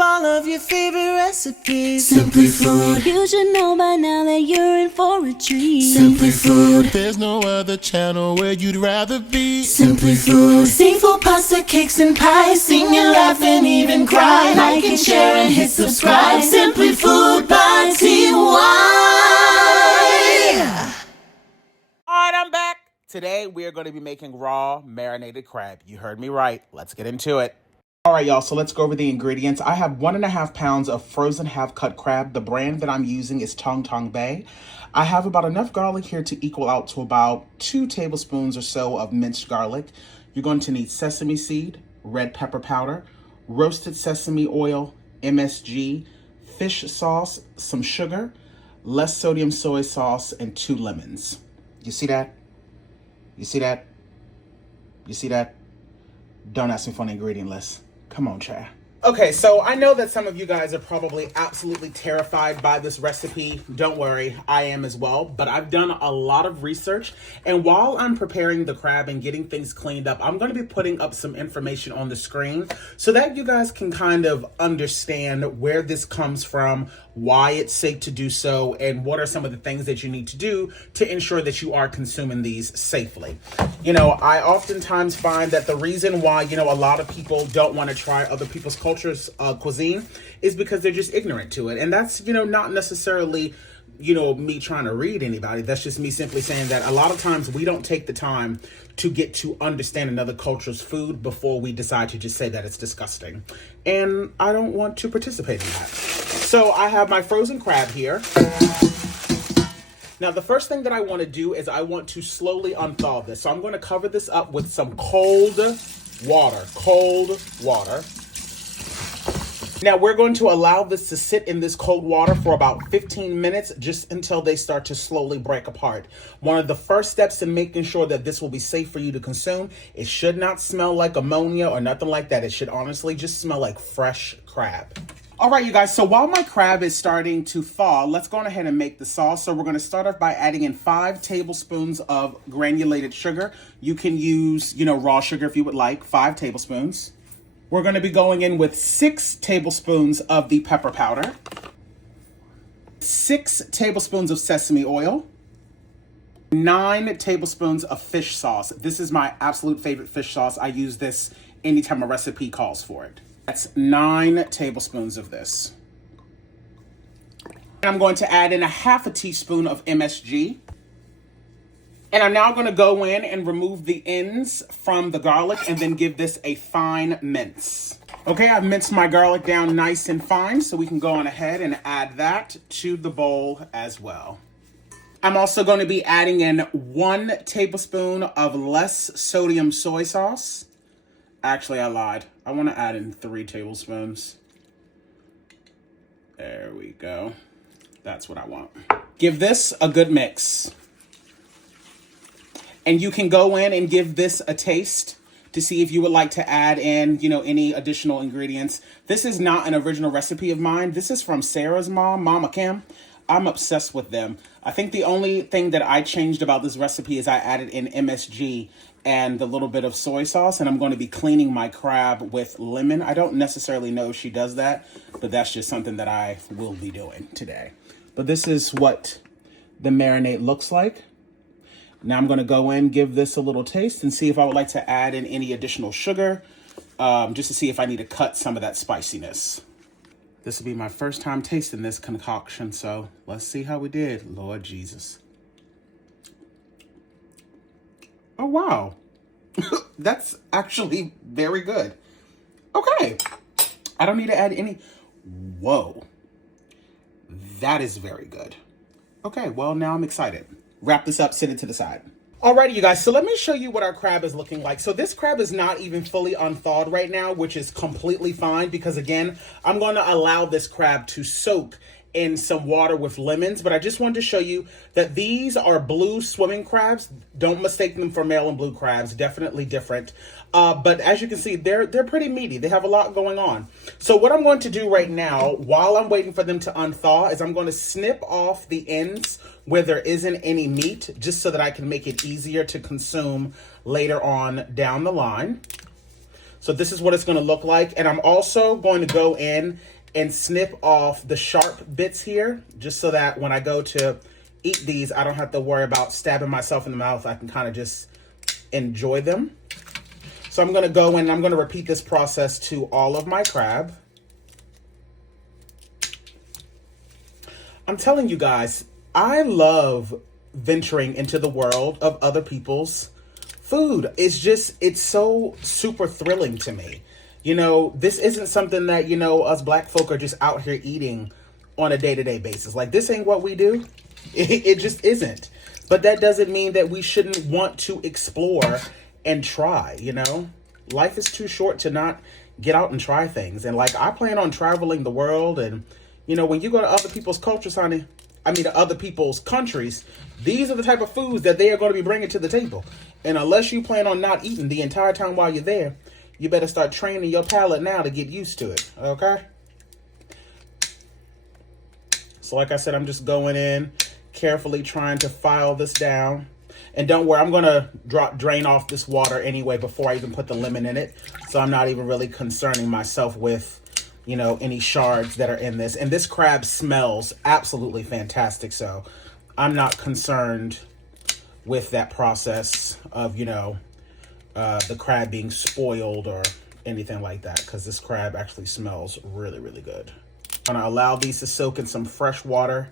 all of your favorite recipes. Simply Food. You should know by now that you're in for a treat. Simply Food. There's no other channel where you'd rather be. Simply Food. Seafood, pasta, cakes, and pies. Sing and laugh and even cry. Like and share and hit subscribe. Simply Food by TY. Alright, I'm back. Today we are going to be making raw marinated crab. You heard me right. Let's get into it. Alright, y'all, so let's go over the ingredients. I have 1.5 pounds of frozen half-cut crab. The brand that I'm using is Tong Bay. I have about enough garlic here to equal out to about 2 tablespoons or so of minced garlic. You're going to need sesame seed, red pepper powder, roasted sesame oil, MSG, fish sauce, some sugar, less sodium soy sauce, and 2 lemons. You see that? You see that? You see that? Don't ask me for an ingredient list. Come on, Chad. Okay, so I know that some of you guys are probably absolutely terrified by this recipe. Don't worry, I am as well. But I've done a lot of research. And while I'm preparing the crab and getting things cleaned up, I'm going to be putting up some information on the screen so that you guys can kind of understand where this comes from, why it's safe to do so, and what are some of the things that you need to do to ensure that you are consuming these safely. You know, I oftentimes find that the reason why, a lot of people don't want to try other people's culture's cuisine is because they're just ignorant to it. And that's, not necessarily, me trying to read anybody. That's just me simply saying that a lot of times we don't take the time to get to understand another culture's food before we decide to just say that it's disgusting. And I don't want to participate in that. So I have my frozen crab here. Now, the first thing that I want to do is I want to slowly unthaw this. So I'm going to cover this up with some cold water. Now, we're going to allow this to sit in this cold water for about 15 minutes, just until they start to slowly break apart. One of the first steps in making sure that this will be safe for you to consume, it should not smell like ammonia or nothing like that. It should honestly just smell like fresh crab. All right, you guys, so while my crab is starting to thaw, let's go ahead and make the sauce. So we're going to start off by adding in 5 tablespoons of granulated sugar. You can use, raw sugar if you would like, 5 tablespoons. We're going to be going in with 6 tablespoons of the pepper powder, 6 tablespoons of sesame oil, 9 tablespoons of fish sauce. This is my absolute favorite fish sauce. I use this anytime a recipe calls for it. That's 9 tablespoons of this. And I'm going to add in 1/2 teaspoon of MSG. And I'm now going to go in and remove the ends from the garlic and then give this a fine mince. Okay, I've minced my garlic down nice and fine, so we can go on ahead and add that to the bowl as well. I'm also going to be adding in 1 tablespoon of less sodium soy sauce. Actually, I lied. I want to add in 3 tablespoons. There we go. That's what I want. Give this a good mix. And you can go in and give this a taste to see if you would like to add in, any additional ingredients. This is not an original recipe of mine. This is from Sarah's mom, Mama Kim. I'm obsessed with them. I think the only thing that I changed about this recipe is I added in MSG and a little bit of soy sauce, and I'm going to be cleaning my crab with lemon. I don't necessarily know if she does that, but that's just something that I will be doing today. But this is what the marinade looks like. Now I'm going to go in, give this a little taste, and see if I would like to add in any additional sugar, just to see if I need to cut some of that spiciness. This will be my first time tasting this concoction, so let's see how we did. Lord Jesus. Oh, wow. That's actually very good. Okay. I don't need to add any. Whoa. That is very good. Okay, well, now I'm excited. Wrap this up, sit it to the side. Alrighty, you guys, so let me show you what our crab is looking like. So this crab is not even fully unthawed right now, which is completely fine because, again, I'm going to allow this crab to soak in some water with lemons, but I just wanted to show you that these are blue swimming crabs. Don't mistake them for male and blue crabs, definitely different. But as you can see, they're pretty meaty. They have a lot going on. So what I'm going to do right now, while I'm waiting for them to unthaw, is I'm going to snip off the ends where there isn't any meat, just so that I can make it easier to consume later on down the line. So this is what it's going to look like. And I'm also going to go in and snip off the sharp bits here, just so that when I go to eat these, I don't have to worry about stabbing myself in the mouth. I can kind of just enjoy them. So I'm going to go in and I'm going to repeat this process to all of my crab. I'm telling you guys, I love venturing into the world of other people's food. It's so super thrilling to me. You know, this isn't something that, you know, us black folk are just out here eating on a day-to-day basis. Like, this ain't what we do. It just isn't. But that doesn't mean that we shouldn't want to explore and try, you know? Life is too short to not get out and try things. And, like, I plan on traveling the world. And, you know, when you go to other people's cultures, honey, to other people's countries, these are the type of foods that they are going to be bringing to the table. And unless you plan on not eating the entire time while you're there, you better start training your palate now to get used to it, okay? So like I said, I'm just going in, carefully trying to file this down. And don't worry, I'm going to drain off this water anyway before I even put the lemon in it. So I'm not even really concerning myself with, you know, any shards that are in this. And this crab smells absolutely fantastic. So I'm not concerned with that process of, you know, the crab being spoiled or anything like that, because this crab actually smells really, really good. I'm going to allow these to soak in some fresh water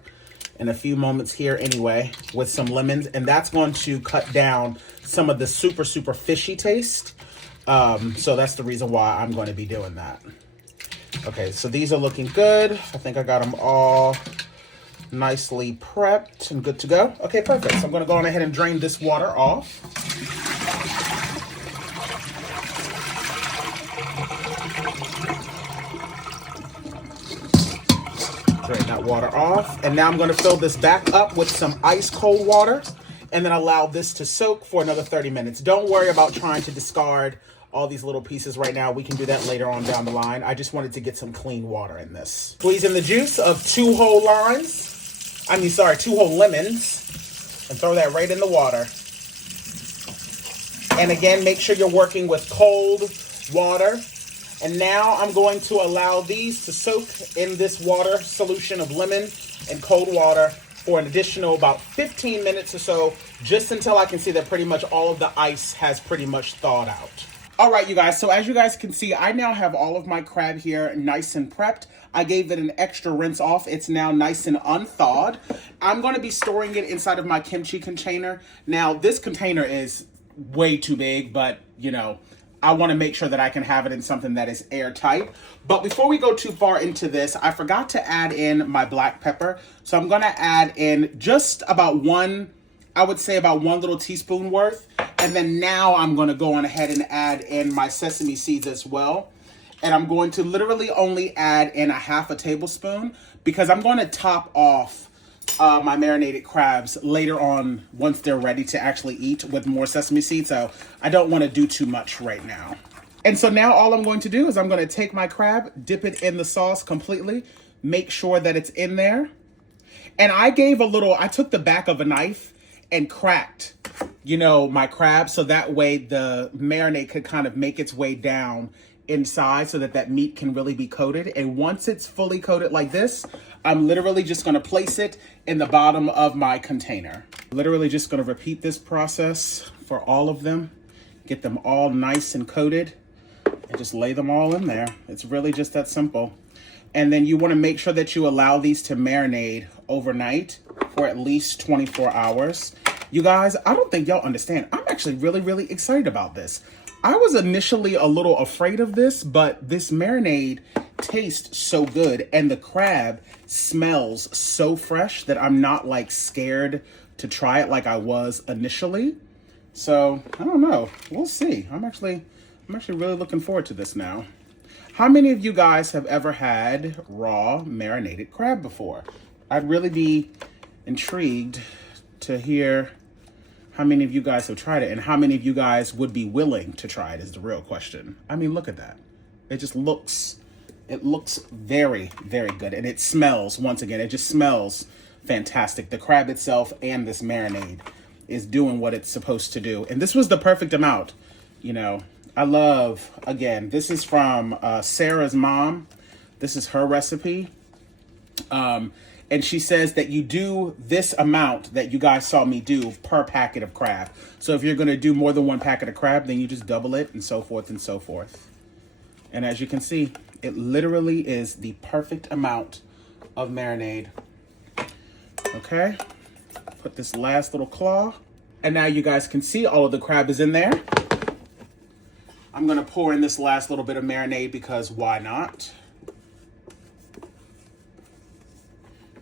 in a few moments here anyway with some lemons, and that's going to cut down some of the super, super fishy taste. So that's the reason why I'm going to be doing that. Okay, so these are looking good. I think I got them all nicely prepped and good to go. Okay, perfect. So I'm going to go on ahead and drain this water off. Drain that water off. And now I'm going to fill this back up with some ice cold water and then allow this to soak for another 30 minutes. Don't worry about trying to discard all these little pieces right now. We can do that later on down the line. I just wanted to get some clean water in this. Squeeze in the juice of 2 whole lemons, and throw that right in the water. And again, make sure you're working with cold water. And now I'm going to allow these to soak in this water solution of lemon and cold water for an additional about 15 minutes or so, just until I can see that pretty much all of the ice has pretty much thawed out. All right, you guys, so as you guys can see, I now have all of my crab here nice and prepped. I gave it an extra rinse off. It's now nice and unthawed. I'm going to be storing it inside of my kimchi container. Now, this container is way too big, but, you know, I want to make sure that I can have it in something that is airtight. But before we go too far into this, I forgot to add in my black pepper. So I'm going to add in just about one little teaspoon worth. And then now I'm going to go on ahead and add in my sesame seeds as well. And I'm going to literally only add in a half a tablespoon because I'm going to top off my marinated crabs later on once they're ready to actually eat with more sesame seeds. So I don't want to do too much right now. And so now all I'm going to do is I'm going to take my crab, dip it in the sauce completely, make sure that it's in there. And I took the back of a knife and cracked, you know, my crab so that way the marinade could kind of make its way down inside so that that meat can really be coated. And once it's fully coated like this, I'm literally just going to place it in the bottom of my container. Literally just going to repeat this process for all of them, get them all nice and coated, and just lay them all in there. It's really just that simple. And then you want to make sure that you allow these to marinate overnight for at least 24 hours. You guys, I don't think y'all understand. I'm actually really, really excited about this. I was initially a little afraid of this, but this marinade tastes so good and the crab smells so fresh that I'm not like scared to try it like I was initially. So I don't know. We'll see. I'm actually really looking forward to this now. How many of you guys have ever had raw marinated crab before? I'd really be intrigued to hear how many of you guys have tried it and how many of you guys would be willing to try it is the real question. I mean, look at that. It looks very, very good. And it smells, once again, it just smells fantastic. The crab itself and this marinade is doing what it's supposed to do. And this was the perfect amount, you know. I love, again, this is from Sarah's mom. This is her recipe. And she says that you do this amount that you guys saw me do per packet of crab. So if you're going to do more than one packet of crab, then you just double it and so forth and so forth. And as you can see, it literally is the perfect amount of marinade. Okay, put this last little claw. And now you guys can see all of the crab is in there. I'm going to pour in this last little bit of marinade because why not?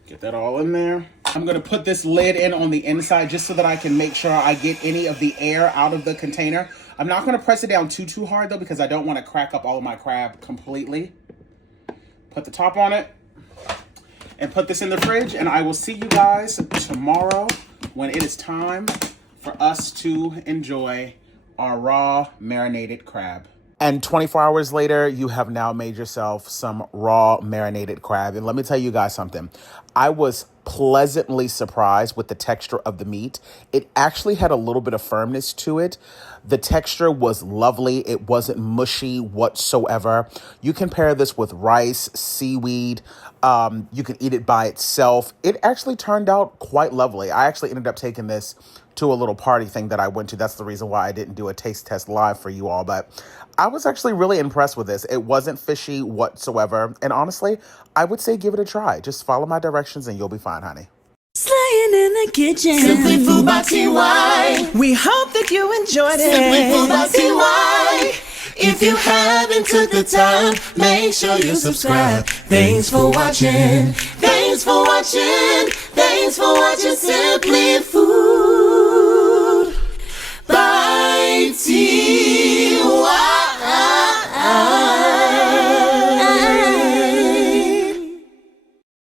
Get that all in there. I'm gonna put this lid in on the inside just so that I can make sure I get any of the air out of the container. I'm not gonna press it down too hard though because I don't wanna crack up all of my crab completely. Put the top on it and put this in the fridge, and I will see you guys tomorrow when it is time for us to enjoy our raw marinated crab. And 24 hours later, you have now made yourself some raw marinated crab. And let me tell you guys something. I was pleasantly surprised with the texture of the meat. It actually had a little bit of firmness to it. The texture was lovely. It wasn't mushy whatsoever. You can pair this with rice, seaweed. You can eat it by itself. It actually turned out quite lovely. I actually ended up taking this to a little party thing that I went to. That's the reason why I didn't do a taste test live for you all. But I was actually really impressed with this. It wasn't fishy whatsoever. And honestly, I would say give it a try. Just follow my directions and you'll be fine, honey. Slaying in the kitchen. Simply Food by TY. We hope that you enjoyed it. Simply Food by TY. If you haven't took the time, make sure you subscribe. Thanks for watching. Thanks for watching. Thanks for watching Simply Food by TY.